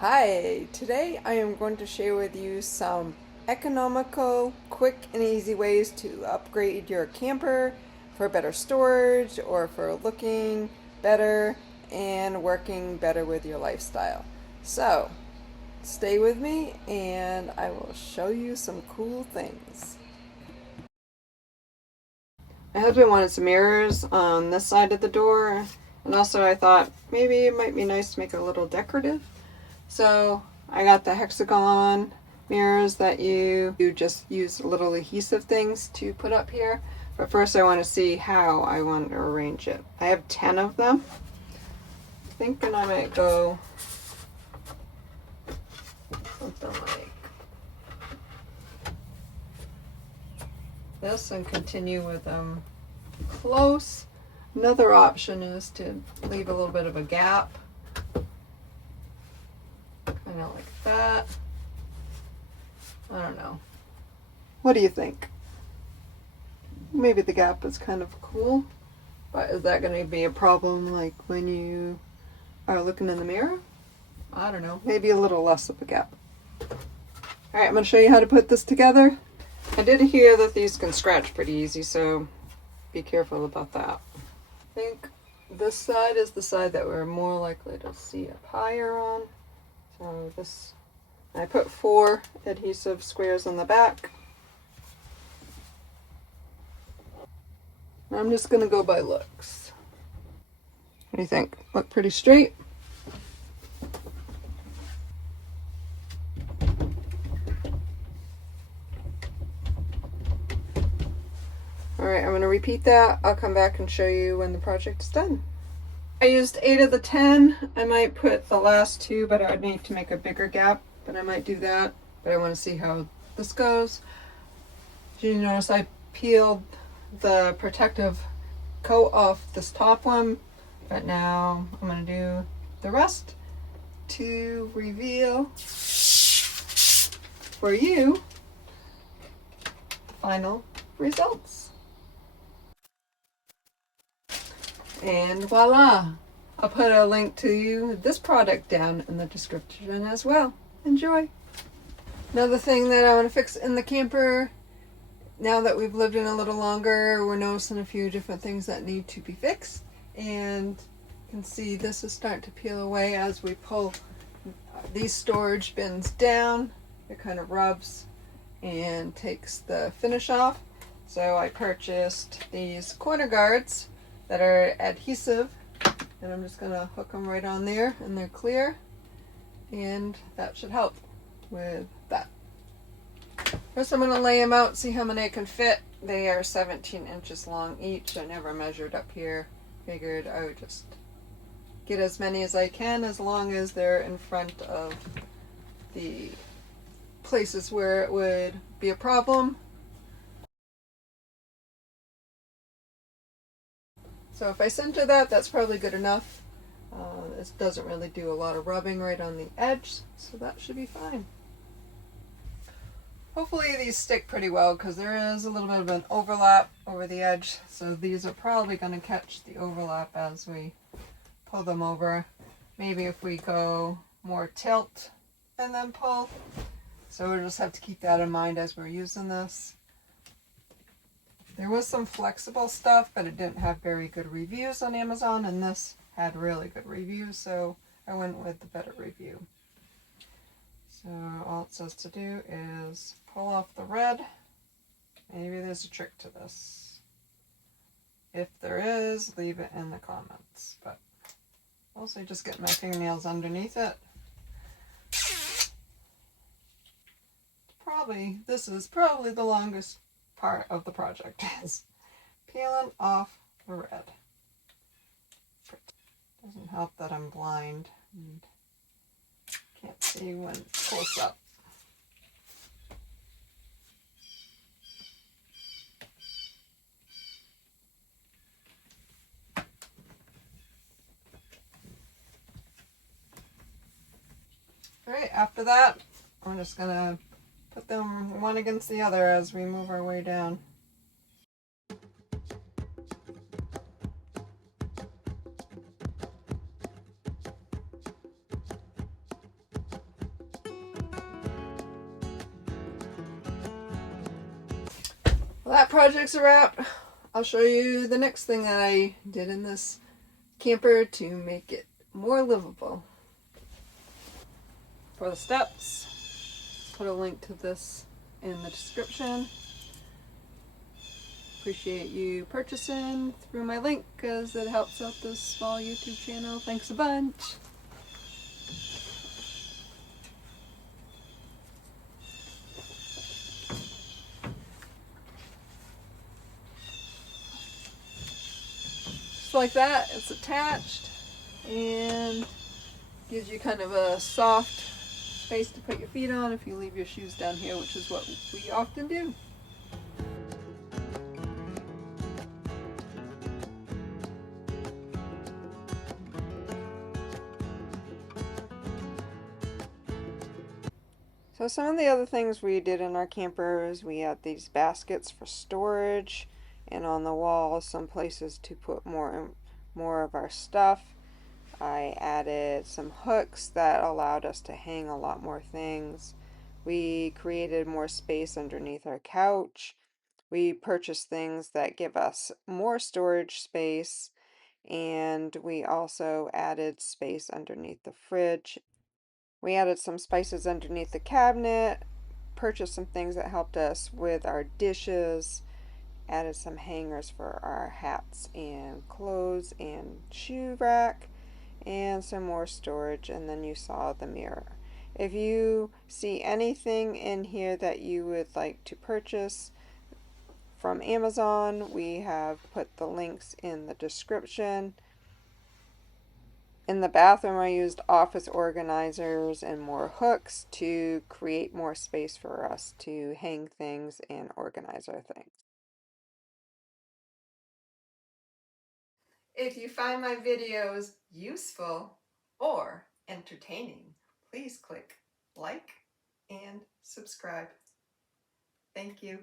Hi, today I am going to share with you some economical, quick, and easy ways to upgrade your camper for better storage or for looking better and working better with your lifestyle. So, stay with me and I will show you some cool things. My husband wanted some mirrors on this side of the door, and also I thought maybe it might be nice to make it a little decorative. So I got the hexagon mirrors that you just use little adhesive things to put up here. But first I want to see how I want to arrange it. I have 10 of them. Thinking I might go something like this and continue with them close. Another option is to leave a little bit of a gap, kind of like that. I don't know. What do you think? Maybe the gap is kind of cool, but is that going to be a problem like when you are looking in the mirror? I don't know. Maybe a little less of a gap. Alright, I'm going to show you how to put this together. I did hear that these can scratch pretty easy, so be careful about that. I think this side is the side that we're more likely to see up higher on. So this, I put 4 adhesive squares on the back. I'm just going to go by looks. What do you think? Look pretty straight? Alright, I'm going to repeat that. I'll come back and show you when the project is done. I used 8 of the 10. I might put the last 2, but I would need to make a bigger gap. But I might do that. But I want to see how this goes. Did you notice I peeled the protective coat off this top one? But now I'm going to do the rest to reveal for you the final results. And voila! I'll put a link to this product down in the description as well. Enjoy! Another thing that I want to fix in the camper, now that we've lived in a little longer, we're noticing a few different things that need to be fixed. And you can see this is starting to peel away as we pull these storage bins down. It kind of rubs and takes the finish off. So I purchased these corner guards that are adhesive, and I'm just going to hook them right on there, and they're clear, and that should help with that. First I'm going to lay them out, see how many I can fit. They are 17 inches long each. I never measured up here. Figured I would just get as many as I can as long as they're in front of the places where it would be a problem. So if I center that, that's probably good enough. This doesn't really do a lot of rubbing right on the edge, so that should be fine. Hopefully these stick pretty well because there is a little bit of an overlap over the edge, so these are probably going to catch the overlap as we pull them over. Maybe if we go more tilt and then pull. So we'll just have to keep that in mind as we're using this. There was some flexible stuff, but it didn't have very good reviews on Amazon, and this had really good reviews, so I went with the better review. So all it says to do is pull off the red. Maybe there's a trick to this. If there is, leave it in the comments. But also just get my fingernails underneath it. This is probably the longest part of the project is peeling off the red. Doesn't help that I'm blind and can't see when it pulls up. Alright, after that, I'm just gonna put them one against the other as we move our way down. Well, that project's a wrap. I'll show you the next thing that I did in this camper to make it more livable. For the steps, put a link to this in the description. Appreciate you purchasing through my link because it helps out this small YouTube channel. Thanks a bunch. Just like that, it's attached and gives you kind of a soft space to put your feet on if you leave your shoes down here, which is what we often do. So some of the other things we did in our camper is we had these baskets for storage, and on the wall some places to put more of our stuff. I added some hooks that allowed us to hang a lot more things. We created more space underneath our couch. We purchased things that give us more storage space, and we also added space underneath the fridge. We added some spices underneath the cabinet, purchased some things that helped us with our dishes, added some hangers for our hats and clothes and shoe rack, and some more storage, and then you saw the mirror. If you see anything in here that you would like to purchase from Amazon, we have put the links in the description. In the bathroom, I used office organizers and more hooks to create more space for us to hang things and organize our things. If you find my videos useful or entertaining, please click like and subscribe. Thank you.